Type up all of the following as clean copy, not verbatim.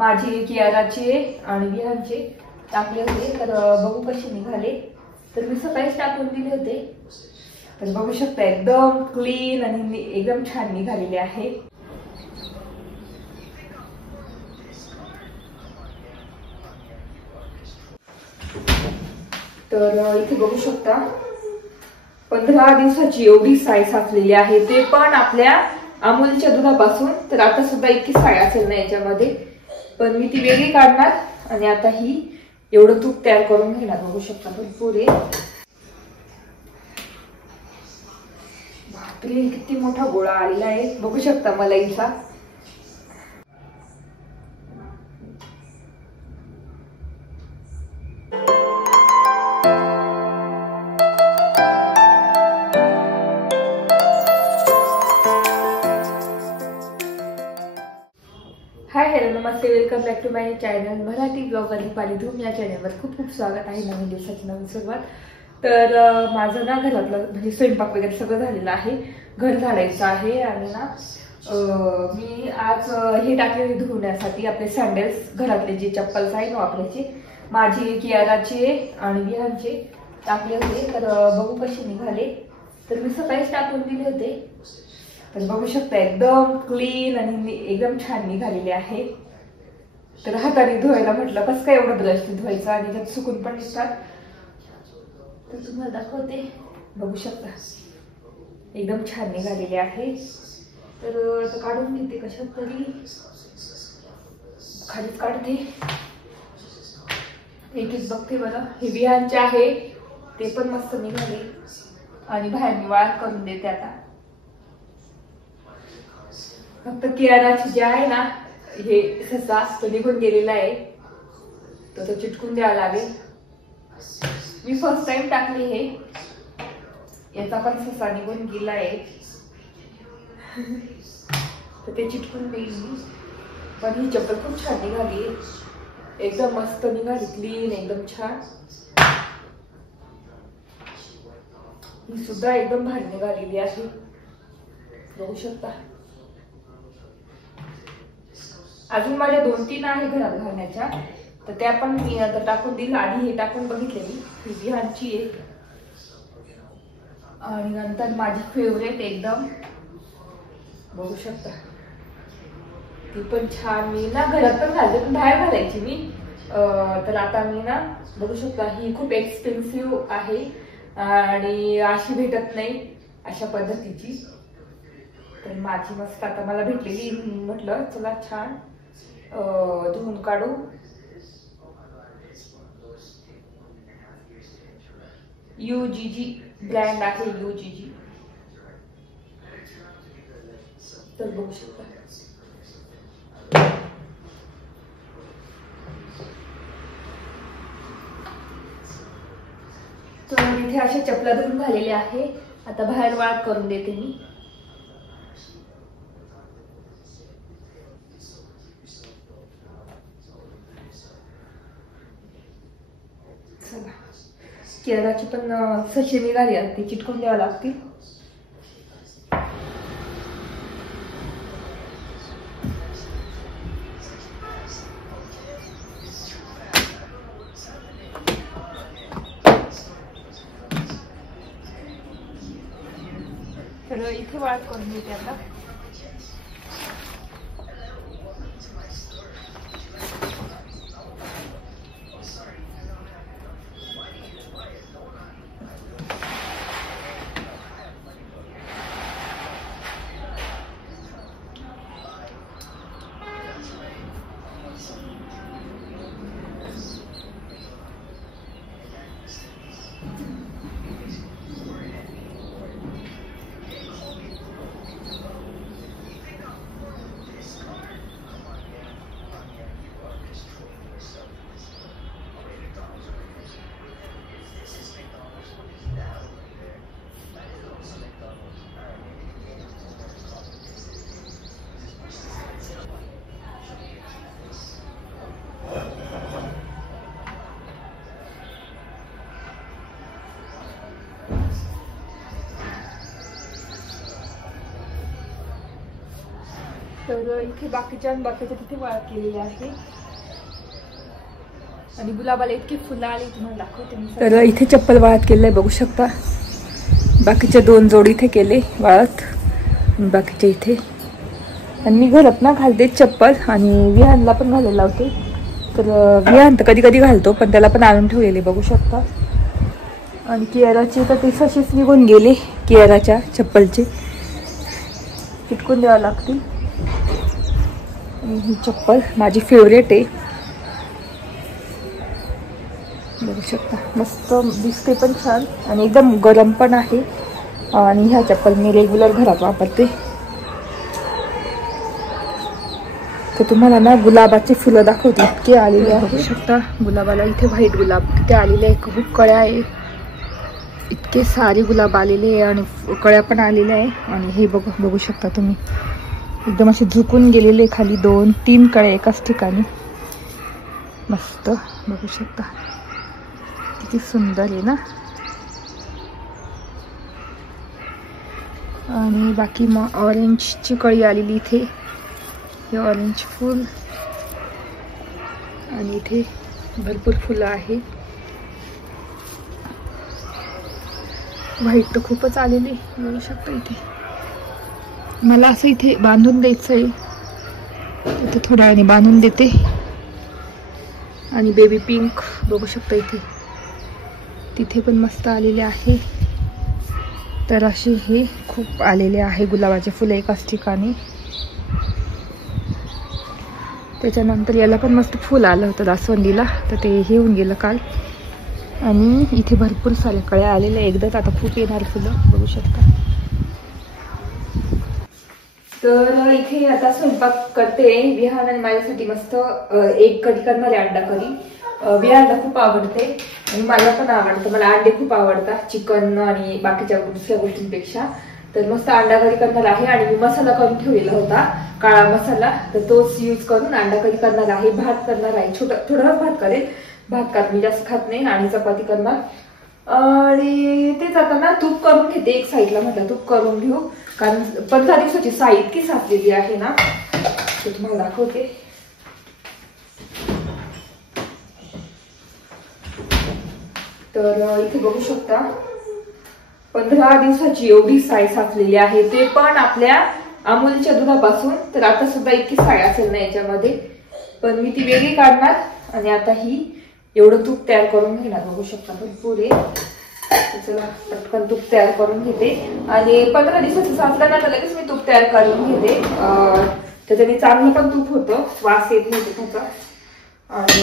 माझी कियाराचे आणि विहानचे टाकले होते, तर बघू कसे निघाले. तर मी सकाळीच टाकून दिले होते, तर बघू शकता एकदम क्लीन आणि एकदम छान निघालेले आहे. तर इथे बघू शकता 15 दिवसाची एवढी साय साचलेली आहे, ते पण आपल्या अमूलच्या दुधापासून. तर आता सुद्धा इतकी साय असेल ना याच्यामध्ये, पण मी ती वेगळी काढणार आणि आता ही एवढं तूप तयार करून घेणार. बघू शकता भरपूर आहे. बापरे किती मोठा गोळा आलेला आहे, बघू शकता मलाईचा. हाय हॅलो नमस्ते, welcome back to my channel Marathi blog आणि दीपाली धूम. या चॅनलवर खूप खूप स्वागत आहे. नवीन दिवसाची नवीन सुरुवात. तर माझं ना घरातलं म्हणजे स्वयंपाक वगैरे सगळं झालेलं आहे, घर झाडायचं आहे. आणि ना मी आज हे टाकले धुवण्यासाठी आपले सँडल्स, घरातले जे चप्पल्स आहे ना वापरायचे, माझी कियाराचे आणि विहानचे टाकले होते. तर बघू कसे निघाले. तर मी सकाळीच टाकून दिले होते, तर बघू शकता एकदम क्लीन आणि एकदम छान निघालेले आहे. तर हाताने धुवायला म्हटलं कसं काय एवढं ब्रशने धुवायचं आणि त्यात सुकून पण निघतात. तर तुम्हाला दाखवते, बघू शकता एकदम छान निघालेले आहे. तर काढून घेते कशात तरी, खालीच काढते. एकच बघते बरं. हे विहानचे आहे, ते पण मस्त निघाले आणि बाहेर मी वाळत करून देते. आता फक्त कियाराची जे आहे ना, हे ससा तो निघून गेलेला आहे, तर तो चिटकून द्यावा लागेल. मी फर्स्ट टाइम टाकली हे, याचा पण ससा निघून गेला आहे, तर ते चिटकून देईल मी. पण ही चप्पल खूप छान निघाली, एकदम मस्त निघाली, क्लीन एकदम छान. ही सुद्धा एकदम भारी निघालेली आहे, बघू शकता. अजून माझ्या 2-3 आहे घरात घालण्याच्या, तर त्या पण मी आता टाकून दिलं. आधी हे टाकून बघितले मी, ही विहानची एक. आणि नंतर माझी फेवरेट एकदम, बघू शकता ती पण छान. मी ना घरात पण घालते, पण बाहेर घालायची मी. तर आता मी ना बघू शकता, ही खूप एक्सपेन्सिव्ह आहे आणि अशी भेटत नाही अशा पद्धतीची. तर माझी मस्त आता मला भेटलेली, म्हटलं चला छान धुवून काढू. UGG ब्रँड आहे, UGG. तर बघू शकता तर इथे अशा चपला धुवून झालेले आहे. आता बाहेर वाळत करून देते मी. कियाराची पण सशी निघाली, ती चिटकून द्यावं लागतील. तर इथे वाळत करून देते आता. तर इथे बाकीच्या तिथे वाळत केलेले आहे आणि गुलाबाला इतकी फुलं आली तुम्हाला दाखवते मी. तर इथे चप्पल वाळत केलं आहे बघू शकता. बाकीचे 2 जोडी इथे केले वाळत आणि बाकीचे इथे. आणि मी घरात ना घालते चप्पल आणि विहानला पण घालायला लावते. तर विहान तर कधी कधी घालतो पण त्याला पण आणून ठेवलेले बघू शकता. आणि कियाराचे तर ते तसेच निघून गेले. कियाराच्या चप्पलचे चिटकून द्यावं लागतील. आणि ही चप्पल माझी फेवरेट आहे बघू शकता. मस्त दिसते पण छान आणि एकदम गरम पण आहे. आणि ह्या चप्पल मी रेग्युलर घरात वापरते. तर तुम्हाला ना गुलाबाची फुलं दाखवते इतके आलेले आहे बघू शकता. गुलाबाला इथे व्हाईट गुलाब किती आलेले आहे. खूप कळ्या आहे. इतके सारे गुलाब आलेले आहे आणि कळ्या पण आलेल्या आहे. आणि हे बघू शकता तुम्ही एकदम असे झुकून गेलेले खाली 2-3 कळ्या एकाच ठिकाणी. मस्त बघू शकता किती सुंदर आहे ना. आणि बाकी मग ऑरेंजची कळी आलेली इथे. हे ऑरेंज फूल आणि इथे भरपूर फुलं आहे. व्हाईट तर खूपच आलेली बघू शकता इथे. मला असं इथे बांधून द्यायचं आहे. इथे थोड्या वेळाने बांधून देते. आणि बेबी पिंक बघू शकता इथे. तिथे पण मस्त आलेले आहे. तर असे हे खूप आलेले आहे गुलाबाचे फुलं एकाच ठिकाणी. त्याच्यानंतर याला पण मस्त फुल आलं होतं जास्वंदीला. तर ते हे होऊन गेलं काल. आणि इथे भरपूर सारे कळ्या आलेल्या एकदाच. आता खूप येणार फुलं बघू शकता. तर इथे आता स्वयंपाक करते. विहान आणि माझ्यासाठी मस्त एक कढी करणारे अंडा करी. विहानला खूप आवडते आणि मला पण आवडतं. मला अंडे खूप आवडतात चिकन आणि बाकीच्या दुसऱ्या गोष्टींपेक्षा. तर मस्त अंडा करी करणार आहे. आणि मी मसाला करून ठेवलेला होता काळा मसाला. तर तोच यूज करून अंडा करी करणार आहे. भात करणार आहे. थोडा भात करेल. भात खात मी जास्त खात नाही. आणि चपाती करणार. आणि तेच आता ना तूप करून घेते एक साईडला. म्हटलं तूप करून घेऊ कारण 15 दिवसाची साई इतकी साचलेली आहे ना. ते तुम्हाला दाखवते. तर इथे बघू शकता 15 दिवसाची एवढी साय साचलेली आहे. ते पण आपल्या अमूलच्या दुधापासून. तर आता सुद्धा इतकी साय असेल ना याच्यामध्ये. पण मी ती वेगळी काढणार. आणि आता ही एवढं तूप तयार करून घेणार बघू शकता. भरपूर आहे. चला पटकन तूप तयार करून घेते. आणि 15 दिवसाचं साचलं ना तर लगेच मी तूप तयार करून घेते. त्याच्याने चांगलं पण तूप होतं. वास येत नाही त्याचा. आणि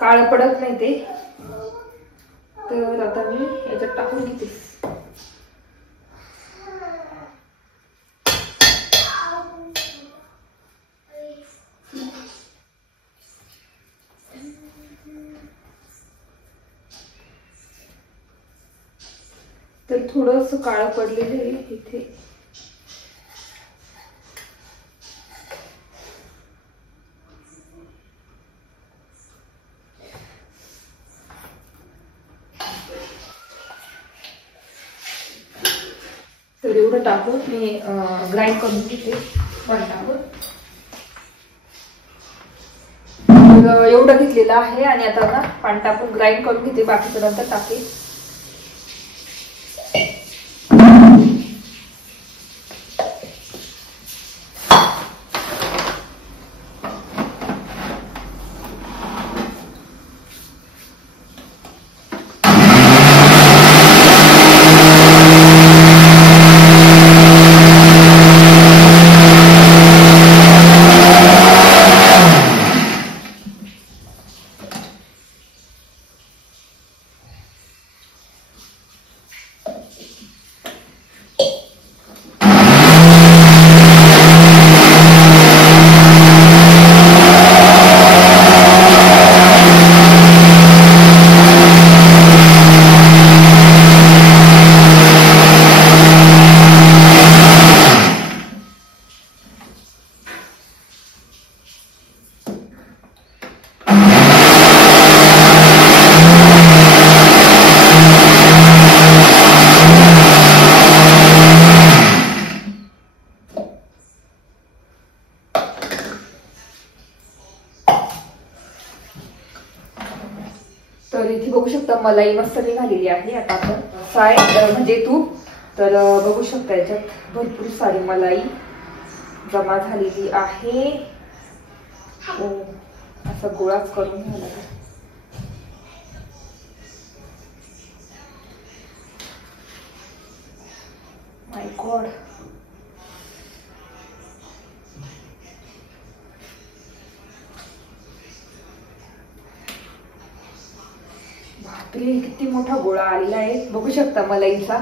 काळं पडत नाही ते. तर आता मी याच्यात टाकून घेते. तर थोडंसं काळं पडलेलं आहे इथे. तर एवढं टाकून मी ग्राइंड करून घेते पाणी टाकून. एवढं घेतलेलं आहे. आणि आता ना पाणी टाकून ग्राइंड करून घेते. बाकीचं नंतर टाकेल. तर इथे बघू शकता मलाई मस्त निघालेली आहे. आता आपण साय म्हणजे तूप, तर बघू शकता याच्यात भरपूर सारी मलाई जमा झालेली आहे. असा गोळाच करून घ्यायला लागेल. माय गॉड, बापरे किती मोठा गोळा आलेला आहे. बघू शकता मलाईचा.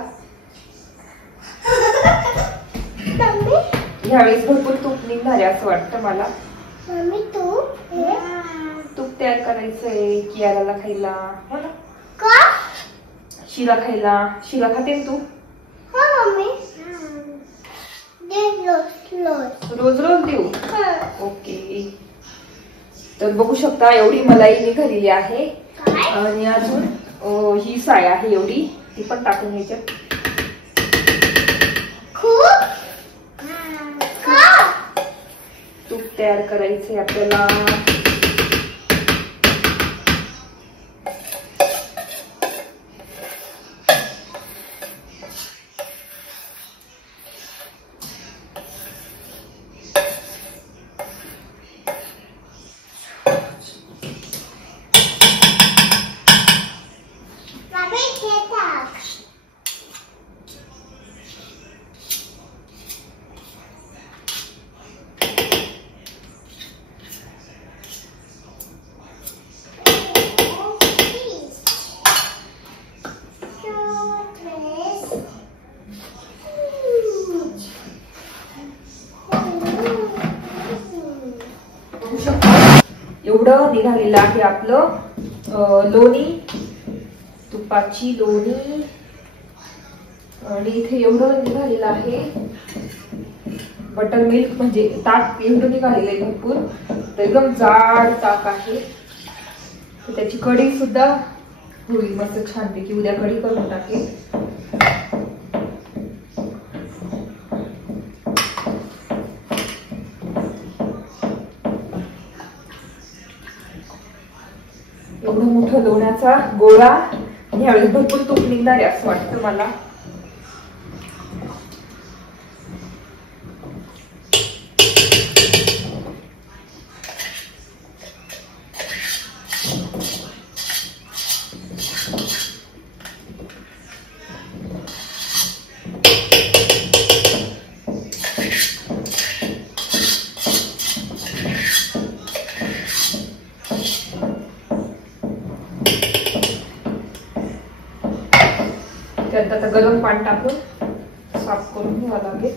यावेळेस भरपूर तूप निघणार आहे असं वाटतं मला. तूप तयार करायचंय कियाराला खायला, हो ना? शिरा खायला. शिरा खाते ना तू? रोज रोज देऊ? ओके. तर बघू शकता एवढी मलाई निघालेली आहे. आणि अजून ही साय आहे एवढी, ती पण टाकून घ्यायच्यात. तूप तयार करायचंय आपल्याला. एवढं निघालेलं आहे आपलं लोणी, तुपाची लोणी. आणि इथे एवढं निघालेलं आहे बटर मिल्क, म्हणजे ताक एवढं निघालेलं आहे भरपूर. तर एकदम जाड ताक आहे. तर त्याची कढी सुद्धा होईल मस्त छानपैकी. उद्या कढी करून टाकेल. एवढं मोठं लोण्याचा गोळा. यावेळेस भरपूर तूप निघणार आहे असं वाटतं मला. त्यात आता गरम पाणी टाकून साफ करून घ्यावं लागेल.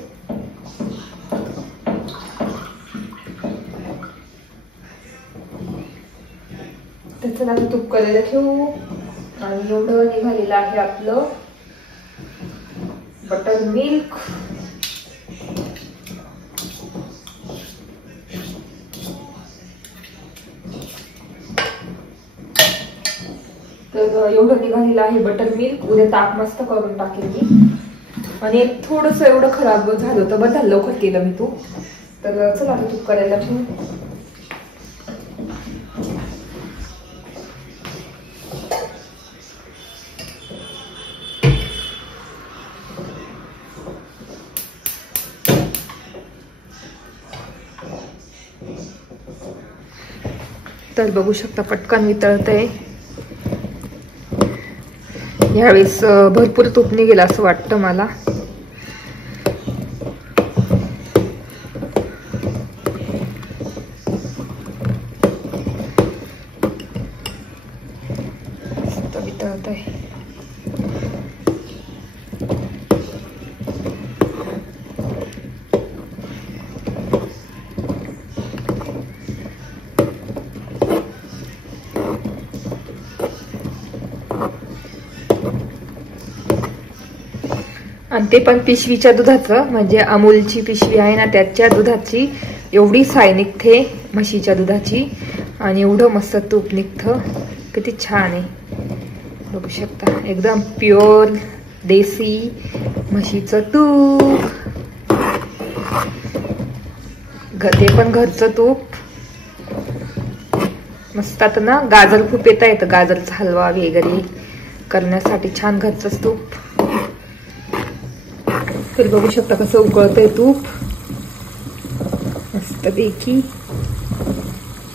त्याचं आता तूप करायला ठेवू. आणि एवढं निघालेलं आहे आपलं बटर मिल्क. तर एवढं निघालेलं आहे बटर मिल्क. उद्या ताक मस्त करून टाकेल मी. आणि थोडस एवढं खराब झालं होतं, बदल लवकर केलं मी तूप. तर चला आता तूप करायला ठेवू. तर बघू शकता पटकन वितळतंय. यावेळेस भरपूर तूप निघेल असं वाटतं मला. वितळतंय. आणि ते पण पिशवीच्या दुधाचं, म्हणजे अमूलची पिशवी आहे ना त्याच्या दुधाची एवढी साय निघते म्हशीच्या दुधाची. आणि एवढं मस्त तूप निघतं. किती छान आहे बघू शकता. एकदम प्युअर देसी म्हशीचं तूप. ते पण घरचं तूप. मस्त. आता ना गाजर खूप येता येतं, गाजरचा हलवा वगैरे करण्यासाठी छान घरचंच तूप. तर बघू शकता कसं उकळतंय तूप मस्त पैकी.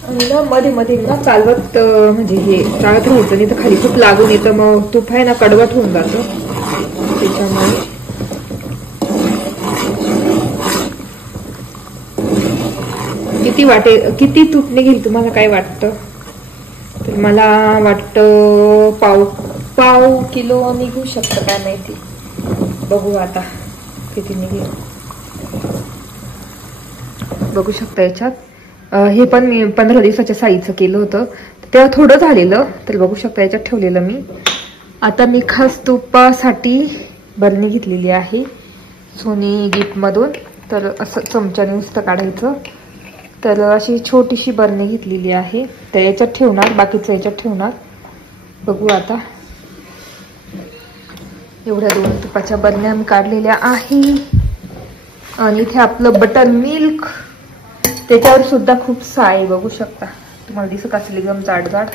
आणि ना मध्ये मध्ये ना चालवत म्हणजे हे चालत राहायचं, नाही तर खाली खूप लागून येतं, मग तूप आहे ना कडवट होऊन जातं. त्याच्यामुळे किती तूप निघेल तुम्हाला काय वाटतं? तर मला वाटतं पाव किलो निघू शकतं, काय माहिती, बघू आता किती निघेल. बघू शकता याच्यात हे पण मी 15 दिवसाच्या साईजचं केलं होतं, तेव्हा थोडं झालेलं. तर बघू शकता याच्यात ठेवलेलं मी. आता मी खास तुपासाठी बरणी घेतलेली आहे सोनी गिफ्ट मधून. तर असं चमच्याने नुसतं काढायचं. तर अशी छोटीशी बरणी घेतलेली आहे, तर याच्यात ठेवणार, बाकीचं याच्यात ठेवणार. बघू आता. एवढ्या 2 तुपाच्या बरण्या मी काढलेल्या आहे. आणि इथे आपलं बटर मिल्क, त्याच्यावर सुद्धा खूप साय बघू शकता, तुम्हाला दिसत असेल एकदम जाड जाड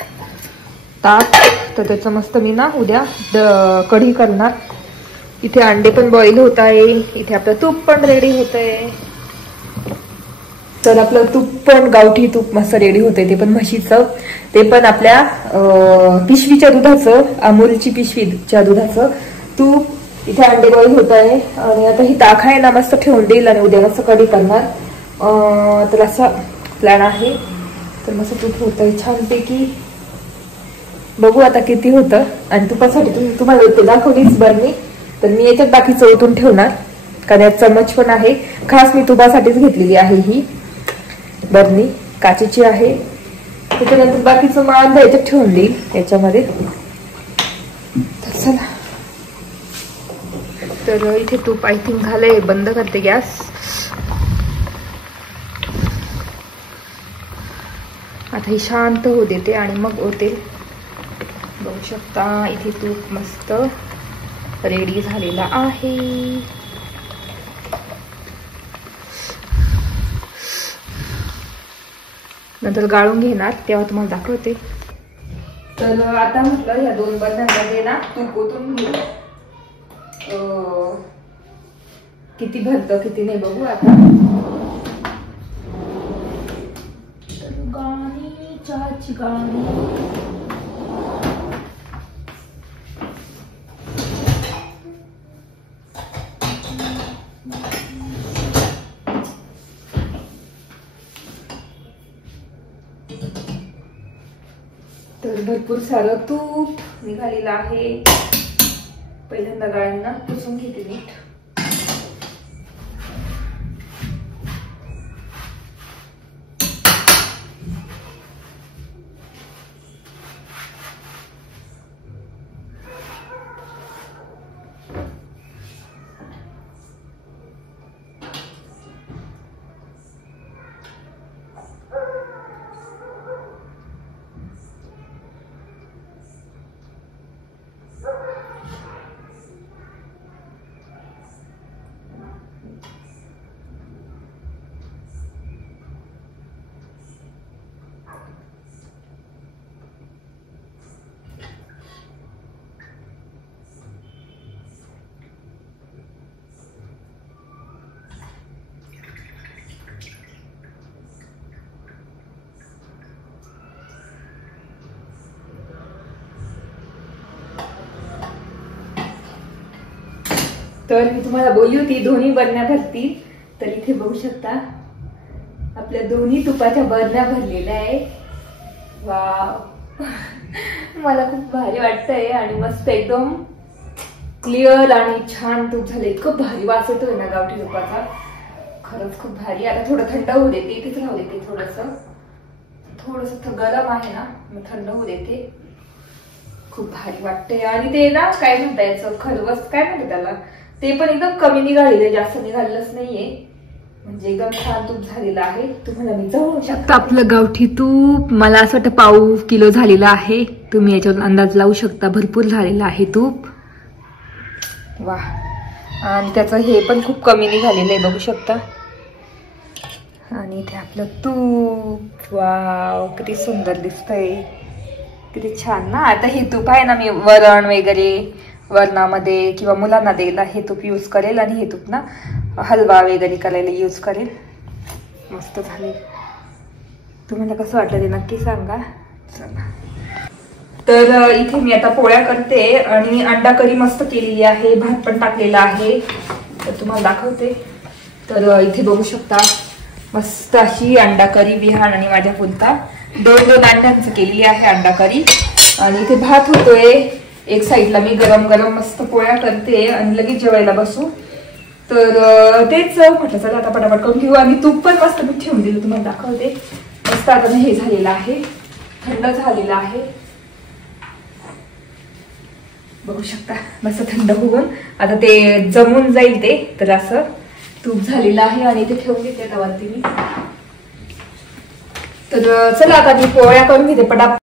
ताक. तर त्याचं मस्त मी ना उद्या कढी करणार. इथे अंडे पण बॉईल होत आहे, इथे आपलं तूप पण रेडी होत आहे. तर आपलं तूप पण गावठी तूप मस्त रेडी होतंय, ते पण म्हशीचं, ते पण आपल्या पिशवीच्या दुधाचं, अमूलची पिशवीच्या दुधाचं तूप. इथे अंडे बॉईल होत आहे आणि आता ही ताक आहे ना मस्त ठेवून देईल आणि उद्या मस्त कढी करणार. तर असा प्लॅन आहे. तर मस्त तूप होत आहे छानपैकी. बघू आता किती होतं. आणि तुपासाठी तुम्हाला दाखवलीच बरणी, तर मी याच्यात बाकीचं ओतून ठेवणार, कारण यात चमच पण आहे. खास मी तुपासाठीच घेतलेली आहे ही बरणी, काचेची आहे. त्याच्यानंतर बाकीचं मांद याच्यात ठेवून देईल याच्यामध्ये. तर चला. तर इथे तूप आय थिंक झालंय, बंद करते गॅस. आता ही शांत होऊ देते आणि मग ओते. बघू शकता इथे तूप मस्त रेडी झालेला आहे. नंतर गाळून घेणार तेव्हा तुम्हाला दाखवते. तर आता म्हटलं या 2 बरण्यांमध्ये ना तूप ओतून घेऊ. किती भरतं किती नाही बघू आता. गाणी चाची गाणी. तर भरपूर सारं तूप निघालेलं आहे. पहिल्यांदा गाळ्यांना पुसून घेते नीट. तर मी तुम्हाला बोलली होती दोन्ही बरण्या भरतील. तर इथे बघू शकता आपल्या दोन्ही तुपाच्या बरण्या भरलेल्या आहे. वाव, मला खूप भारी वाटतंय आणि मस्त एकदम क्लिअर आणि छान तूप झालं. इतकं भारी वास येतोय ना गावठी तुपाचा, खरंच खूप भारी. आता थोडं थंड होऊ देते, इथेच राहू देते. थोडस गरम आहे ना, मग थंड होऊ देते. खूप भारी वाटतंय. आणि ते ना काय म्हणता याचं खरवस काय म्हणतात त्याला, ते पण एकदम कमी निघालेलं, जास्त निघालेलंच नाहीये. म्हणजे एकदम छान तूप झालेलं आहे. तुम्हाला मी जाऊ शकता. आपलं गावठी तूप मला असं वाटतं पाव किलो झालेलं आहे. तुम्ही याच्यावर अंदाज लावू शकता, भरपूर झालेलं आहे तूप. वा. आणि त्याचं हे पण खूप कमी निघालेलं आहे बघू शकता. आणि इथे आपलं तूप. वाव, किती सुंदर दिसतंय, किती छान ना. आता हे तूप आहे ना, मी वरण वगैरे वरणामध्ये किंवा मुलांना द्यायला हे तूप यूज करेल आणि हे तूप ना हलवा वगैरे करायला यूज करेल. मस्त झाले. तुम्हाला कसं वाटलं ते नक्की सांगा. चला, तर इथे मी आता पोळ्या करते आणि अंडा करी मस्त केलेली आहे, भात पण टाकलेला आहे, तर तुम्हाला दाखवते. तर इथे बघू शकता मस्त अशी अंडा करी, विहान आणि माझ्या पुलता 2-2 अंड्यांचं केलेली आहे अंडा करी. आणि इथे भात होतोय एक साईडला. मी गरम गरम मस्त पोळ्या करते आणि लगेच जेवायला बसू. तर तेच म्हटलं चला आता पटापट करून घेऊ. आणि तूप पण मस्त मी ठेवून दिलं, तुम्हाला दाखवते. मस्त आता हे झालेलं आहे, थंड झालेलं आहे, बघू शकता. मस्त थंड होऊन आता ते जमून जाईल ते. तर असं तूप झालेलं आहे आणि इथे ठेवून घेते वरती मी. तर चला आता मी पोळ्या करून घेते पटापट.